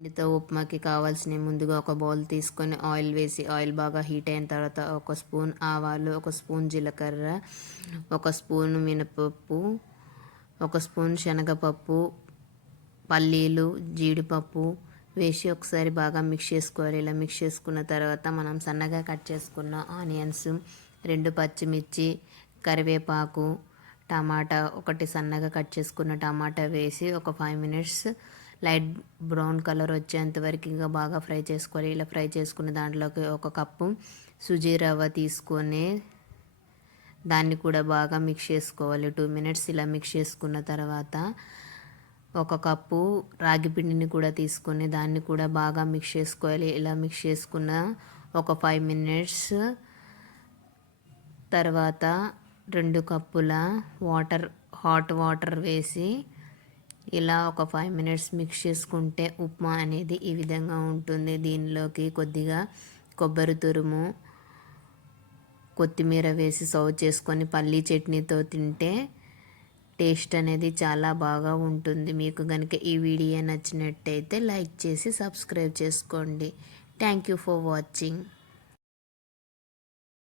పిండితో ఉప్మాకి కావాల్సిన ముందుగా ఒక బౌల్ తీసుకొని ఆయిల్ వేసి ఆయిల్ బాగా హీట్ అయిన తర్వాత ఒక స్పూన్ ఆవాలు ఒక స్పూన్ జీలకర్ర ఒక స్పూన్ మినపప్పు ఒక స్పూన్ శనగపప్పు పల్లీలు జీడిపప్పు వేసి ఒకసారి బాగా మిక్స్ చేసుకోవాలి. ఇలా మిక్స్ చేసుకున్న తర్వాత మనం సన్నగా కట్ చేసుకున్న ఆనియన్స్ రెండు పచ్చిమిర్చి కరివేపాకు టమాటా ఒకటి సన్నగా కట్ చేసుకున్న టమాటా వేసి ఒక five minutes light brown colour వచ్చేంత వరకు ఇంకా బాగా ఫ్రై చేసుకోవాలి ఇలా ఫ్రై చేసుకున్న దాంట్లోకి ఒక కప్పు సుజీ రవ్వ తీసుకొని దాన్ని కూడా బాగా మిక్స్ చేసుకోవాలి. టూ మినిట్స్ ఇలా మిక్స్ చేసుకున్న తర్వాత ఒక కప్పు రాగి పిండిని కూడా తీసుకొని దాన్ని కూడా బాగా మిక్స్ చేసుకోవాలి. ఇలా మిక్స్ చేసుకున్న ఒక ఫైవ్ మినిట్స్ తర్వాత రెండు కప్పుల వాటర్ హాట్ వాటర్ వేసి ఇలా ఒక ఫైవ్ మినిట్స్ మిక్స్ చేసుకుంటే ఉప్మా అనేది ఈ విధంగా ఉంటుంది. దీనిలోకి కొద్దిగా కొబ్బరి తురుము కొత్తిమీర వేసి సర్వ్ చేసుకొని పల్లీ చట్నీతో తింటే టేస్ట్ అనేది చాలా బాగా ఉంటుంది. మీకు కనుక ఈ వీడియో నచ్చినట్టయితే లైక్ చేసి సబ్స్క్రైబ్ చేసుకోండి. Thank you for watching